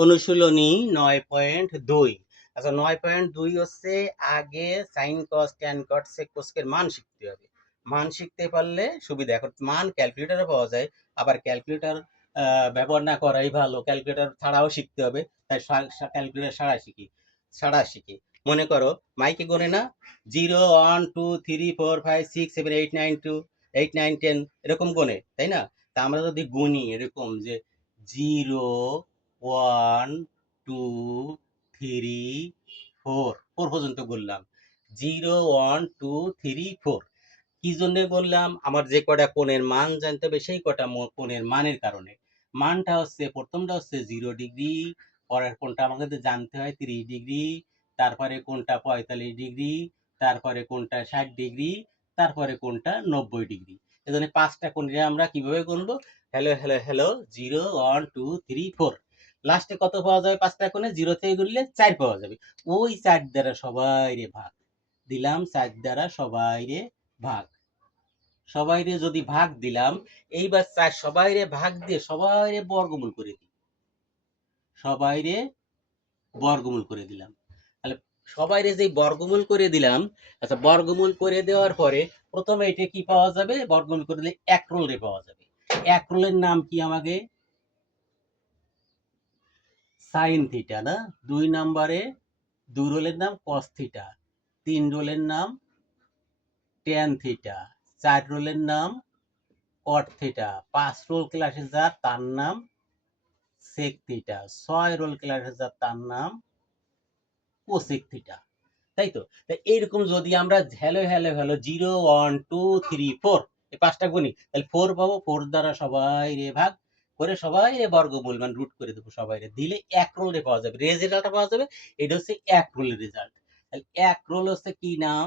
অনুশীলনী নয় পয়েন্ট দুই। আচ্ছা নয় পয়েন্ট দুই হচ্ছে আগে সাইন কস ট্যান কট সেক কোস্কের মান শিখতে হবে। মান শিখতে পারলে সুবিধা, এখন মান ক্যালকুলেটারে পাওয়া যায়, আবার ক্যালকুলেটার ব্যবহার না করাই ভালো ক্যালকুলেটার ছাড়াও শিখতে হবে, তাই ক্যালকুলেটার ছাড়া শিখি ছাড়া শিখি। মনে করো, মাইকে গোনে না, zero, one, two, three, four, five, six, seven, eight, nine, two, eight, nine, ten, এরকম গোনে, তাই না? তা আমরা যদি গুনি এরকম যে zero one two three four four পর্যন্ত বললাম। Zero one two three four কি জন্য বললাম? আমার যে কটা কোণের মান জানতে হবে, সেই কটা কোণের মানের কারণে। মানটা হচ্ছে, প্রথমটা হচ্ছে জিরো ডিগ্রি পরের কোনটা আমাকে জানতে হয় তিরিশ ডিগ্রি তারপরে কোনটা পঁয়তাল্লিশ ডিগ্রি তারপরে কোনটা ষাট ডিগ্রি তারপরে কোনটা নব্বই ডিগ্রি এজন্য পাঁচটা কোণে আমরা কীভাবে গুনবো? Hello hello hello zero one two three four লাস্টে কত পাওয়া যাবে? পাঁচটা কোণে জিরো থেকে গুনলে চার পাওয়া যাবে। ওই চার দ্বারা সবাই রে ভাগ। দিলাম চার দ্বারা সবাই রে ভাগ। সবাই রে যদি ভাগ দিলাম, এইবার চার সবাই রে ভাগ দিয়ে সবাই রে বর্গমূল করে দিই। সবাই রে বর্গমূল করে দিলাম। তাহলে সবাই রে যে বর্গমূল করে দিলাম আচ্ছা বর্গমূল করে দেওয়ার পরে প্রথমে এটা কি পাওয়া যাবে? বর্গমূল করে দিলে এক রোল রে পাওয়া যাবে। এক রোলের নাম কি আমাকে? সাইন থিটা না? দুই নম্বরে দুই রোলের নাম কস থিটা তিন রোলের নাম ট্যান থিটা চার রোলের নাম কট থিটা পাঁচ রোল ক্লাসে যা তার নাম সেক থিটা ছয় রোল ক্লাসে যা তার নাম কোসেক থিটা তাই তা? এইরকম যদি আমরা hello hello hello zero one two three four এই পাঁচটা গুণি তাহলে ফোর পাবো ফোর দ্বারা সবাই রে ভাগ করে সবাই বর্গমূল মানে রুট করে দেবো সবাই দিলে এক রোল পাওয়া যাবে। রেজাল্টটা পাওয়া যাবে, এটা হচ্ছে এক রোলের রেজাল্ট তাহলে এক রোল হচ্ছে কি নাম?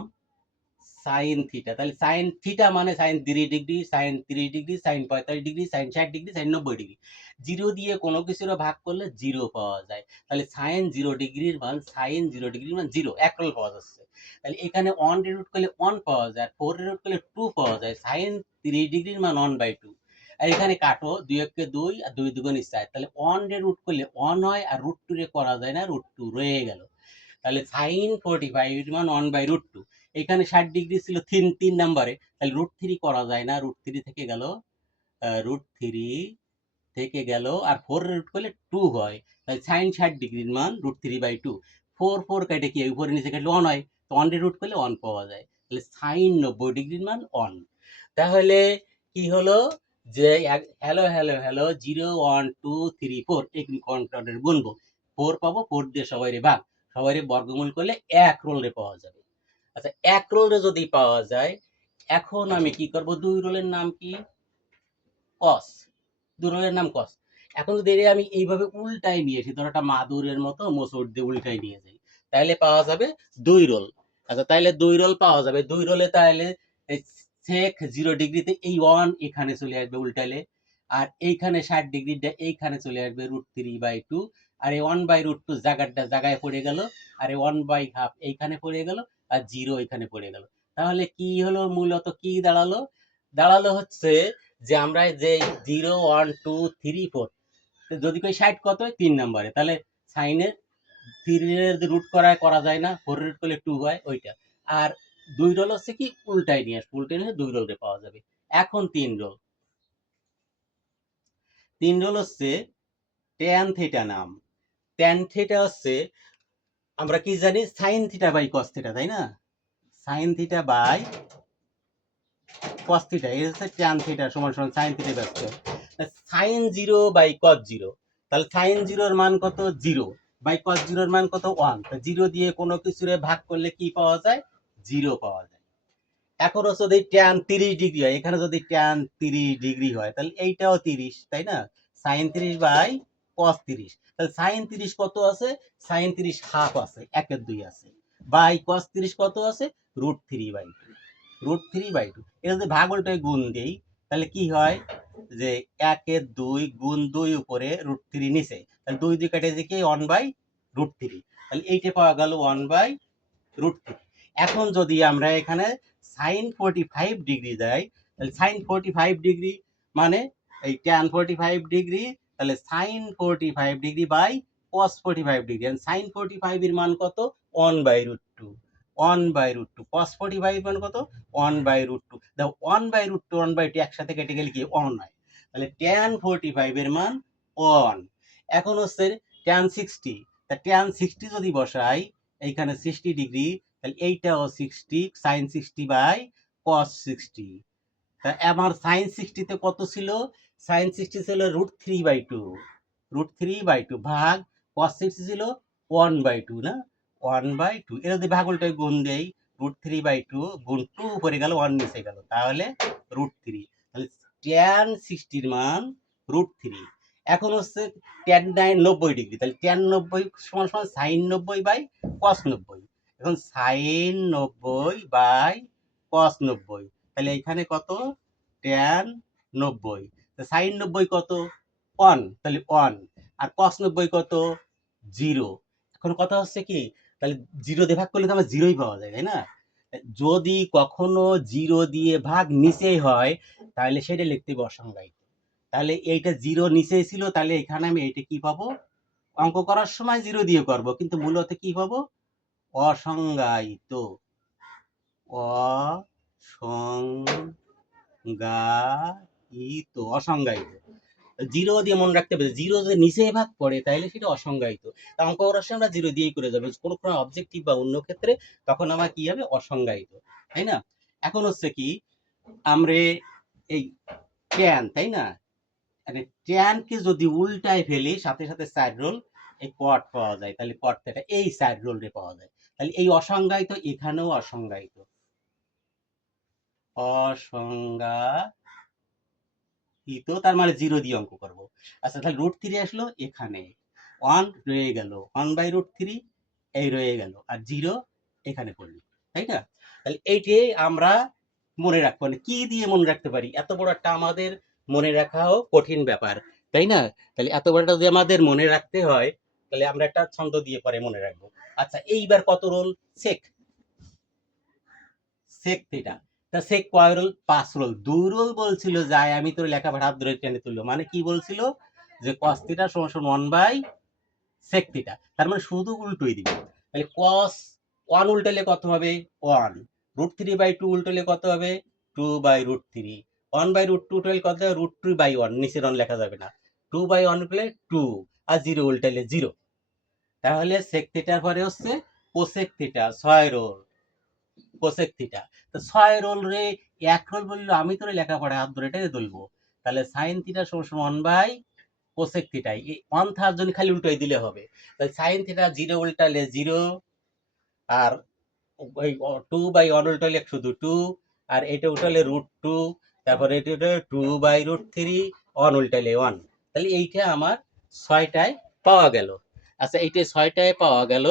সাইন থিটা তাহলে সাইন থিটা মানে sine three degree sine three degree sine পঁয়তাল্লিশ ডিগ্রি সাইন ষাট ডিগ্রি সাইন নব্বই ডিগ্রি। জিরো দিয়ে কোনো কিছুর ভাগ করলে জিরো পাওয়া যায়। তাহলে সাইন জিরো ডিগ্রির মান সাইন জিরো ডিগ্রির মান জিরো এক রোল পাওয়া যাচ্ছে। তাহলে এখানে ওয়ান রুট করলে ওয়ান পাওয়া যায় ফোর রুট করলে টু পাওয়া যায়। সাইন থ্রি ডিগ্রির মান ওয়ান বাই টু আর এখানে কাটো, দুই এককে দুই আর দুই দুগুণ চার। তাহলে ওয়ান রে রুট করলে ওয়ান হয় আর রুট টু রে করা যায় না রুট টু রয়ে গেল। তাহলে সাইন ফোরটি ফাইভ মান ওয়ান বাই রুট টু এখানে ষাট ডিগ্রি ছিল তিন তিন নাম্বারে। তাহলে রুট থ্রি করা যায় না রুট থ্রি থেকে গেল রুট থ্রি থেকে গেল আর ফোর রুট করলে টু হয়। তাহলে সাইন ষাট ডিগ্রির মান root three by two four four কেটে কি উপরে নিচে কাটলে ওয়ান হয়? তো ওয়ান রুট করলে ওয়ান পাওয়া যায়। তাহলে সাইন নব্বই ডিগ্রির মান ওয়ান তাহলে কি হলো? যে hello hello hello zero one two three four এই কন্ট্রাক্টের গুনবো। ফোর পাবো ফোর দিয়ে সবাই রে ভাগ সবাই রে বর্গমূল করলে এক রোল পাওয়া যাবে। আচ্ছা এক রোলে যদি পাওয়া যায়, এখন আমি কি করব? দুই রোলের নাম কি? কস দুই রোলের নাম কস এখন যদি আমি এইভাবে উল্টাই নিয়ে আসি, ধর একটা মাদুরের মতো মোচড় দিয়ে উল্টাই নিয়ে যাই তাহলে পাওয়া যাবে দুই রোল। আচ্ছা তাহলে দুই রোল পাওয়া যাবে। দুই রোলে তাহলে সেক জিরো ডিগ্রিতে এই ওয়ান এখানে চলে আসবে উল্টালে, আর এইখানে ষাট ডিগ্রিটা এইখানে চলে আসবে রুট থ্রি বাই টু আর এই ওয়ান বাই রুট টু জায়গাটা জায়গায় পড়ে গেল, আর এই ওয়ান বাই হাফ এইখানে পড়ে গেল, আর জিরো এখানে পড়ে গেল। তাহলে কি হলো মূলত, কি দাঁড়াল? দাঁড়াল হচ্ছে যে আমরা যে zero one two three four যদি কই ষাট কত হয়? তিন নম্বরে। তাহলে সাইনের থ্রির রুট করা করা যায় না ফোর রুট করলে টু হয়, ওইটা। আর দুই রোল হচ্ছে কি? উল্টাই নিয়ে আসবে উল্টাই নিয়ে দুই রোলে পাওয়া যাবে। এখন তিন রোল। তিন রোল হচ্ছে ট্যান থিটা নাম। ট্যান থিটা হচ্ছে, আমরা কি জানি? Sine theta by cos theta তাই না? Sine theta by cos theta এই হচ্ছে ট্যান থিটা সমান সমান সাইন থিটা ব্যস্ত sine zero by cos zero তাহলে সাইন জিরোর মান কত? জিরো বাই কস জিরোর মান কত? ওয়ান জিরো দিয়ে কোনো কিছুরে ভাগ করলে কি পাওয়া যায়? জিরো পাওয়া যায়। এখন যদি ট্যান তিরিশ ডিগ্রি হয়, এখানে যদি ট্যান তিরিশ ডিগ্রি হয়, তাহলে এইটাও তিরিশ, তাই না? সাইন তিরিশ বাই কস তিরিশ। তাহলে সাইন তিরিশ কত আছে? সাইন তিরিশ হাফ আছে, একের দুই আছে। বাই কস তিরিশ কত আছে? Root three by two root three by two এটা যদি ভাগ উল্টে গুণ দেই, তাহলে কি হয়? যে একের দুই গুণ দুই উপরে রুট থ্রি নিচে। তাহলে দুই দুই কেটে দিকে ওয়ান বাই রুট থ্রি তাহলে এইটা পাওয়া গেল ওয়ান বাই রুট থ্রি এখন যদি আমরা এখানে সাইন ফোরটি ফাইভ ডিগ্রি দেয়, তাহলে সাইন ফোরটি ফাইভ ডিগ্রি মানে এই ট্যান ফোরটি ফাইভ ডিগ্রি তাহলে sine forty five degree by cos forty five degree sine forty five এর মান কত? One by root two one by root two cos forty five মান কত? One by root two দেখো one by root two one by two একসাথে কেটে গেলে কি? ওয়ান হয়। তাহলে ট্যান ফোর্টি ফাইভ এর মান ওয়ান এখন হচ্ছে ট্যান সিক্সটি তা ট্যান সিক্সটি যদি বসাই, এইখানে সিক্সটি ডিগ্রি তাহলে এইটাও sixty sine sixty by cos sixty তা আমার সাইন সিক্সটিতে কত ছিল? সাইন সিক্সটি ছিল root three by two root three by two ভাগ কস সিক্সটি ছিল ওয়ান বাই টু না? ওয়ান বাই টু এর যদি ভাগ উল্টে গুণ দেই রুট থ্রি বাই টু গুণ টু উপরে গেল ওয়ান নিচে গেল, তাহলে রুট থ্রি তাহলে ট্যান সিক্সটির মান রুট থ্রি এখন হচ্ছে ট্যান নাইন নব্বই ডিগ্রি তাহলে ট্যান নব্বই সমান সমান সাইন নব্বই বাই কস নব্বই। এখন সাইন নব্বই বাই কস নব্বই। তাহলে এখানে কত? ট্যান নব্বই। সাইন নব্বই কত? ওয়ান। তাহলে ওয়ান। আর কস নব্বই কত? জিরো। এখন কথা হচ্ছে কি? তাহলে জিরো দিয়ে ভাগ করলে তো আমার জিরোই পাওয়া যায়, তাই না? যদি কখনো জিরো দিয়ে ভাগ নিচেই হয়, তাহলে সেটা লিখতে হবে অসংজ্ঞায়িত। তাহলে এইটা জিরো নিচেই ছিল, তাহলে এখানে আমি এইটা কি পাবো? অঙ্ক করার সময় জিরো দিয়ে করব, কিন্তু মূলত কি পাবো? অসংজ্ঞায়িত। অসংজ্ঞায়িত। অসংজ্ঞায়িত। জিরো দিয়ে মনে রাখতে জিরো যদি নিচে ভাগ পড়ে তাহলে সেটা অসংজ্ঞায়িত। তা অঙ্ক আমরা জিরো দিয়েই করে যাবে। কোনো কোনো অবজেক্টিভ বা অন্য ক্ষেত্রে তখন আমার কি হবে? অসংজ্ঞায়িত। তাই না? এখন হচ্ছে কি, আমরা এই ট্যান তাই না? মানে ট্যানকে যদি উল্টায় ফেলি, সাথে সাথে সাইড রোল এই পট পাওয়া যায়। তাহলে থেকে এই সাইড রোলে পাওয়া যায়। তাহলে এই অসংজ্ঞায়িত এখানেও অসংজ্ঞায়িত। অসংজ্ঞায়িত তার মানে জিরো দিয়ে অঙ্ক করব। আচ্ছা তাহলে রুট থ্রি আসলো এখানে। ওয়ান রয়ে গেল। ওয়ান বাই রুট থ্রি এই রয়ে গেল। আর জিরো এখানে পড়ল, তাই না? তাহলে এইটাই আমরা মনে রাখব মানে কি দিয়ে মনে রাখতে পারি? এত বড় একটা আমাদের মনে রাখাও কঠিন ব্যাপার, তাই না? তাহলে এত বড়টা যদি আমাদের মনে রাখতে হয়, তাহলে আমরা একটা ছন্দ দিয়ে পরে মনে রাখব। আচ্ছা এইবার কত রোল? সেক সেক থিটা তা সেক কয় রোল? পাঁচ রোল। দুই রোল বলছিল যায় আমি তোর লেখাপড়া হাত ধরে টেনে তুললো। মানে কি বলছিল? যে কস থিটা সমান ওয়ান বাই সেক থিটা তার মানে শুধু উল্টোই দিবে। তাহলে কস ওয়ান উল্টালে কত হবে? One root three by two উল্টালে কত হবে? Two by root three one by root two উল্টালে কত হবে? রুট টু বাই ওয়ান নিচের ওয়ান লেখা যাবে না। টু বাই ওয়ান উল্টালে টু আর জিরো উল্টালে জিরো তাহলে সেক থিটার পরে হচ্ছে কোসেক থিটা ছয় রোল কোসেক থিটা তো ছয় রোল রে এক রোল বলল, আমি তোর লেখাপড়া হাত ধরে এটাই তুলবো। তাহলে সাইন থিটা সমান ওয়ান বাই কোসেক থিটাই এই ওয়ান থার জন্য খালি উল্টাই দিলে হবে। তাহলে সাইন থিটা জিরো উল্টালে জিরো, আর ওই টু বাই ওয়ান উল্টালে শুধু টু আর এটা উল্টালে রুট টু তারপরে এটা উল্টালে two by root three one উল্টালে one তাহলে এইটা আমার ছয়টায় পাওয়া গেল। আচ্ছা এইটা ছয়টায় পাওয়া গেল,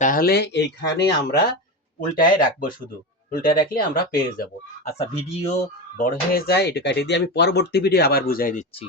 তাহলে এইখানে আমরা উল্টায় রাখব শুধু। উল্টায় রাখলে আমরা পেয়ে যাব। আচ্ছা ভিডিও বড় হয়ে যায়, এটা কাটিয়ে দিয়ে আমি পরবর্তী ভিডিও আবার বুঝাই দিচ্ছি।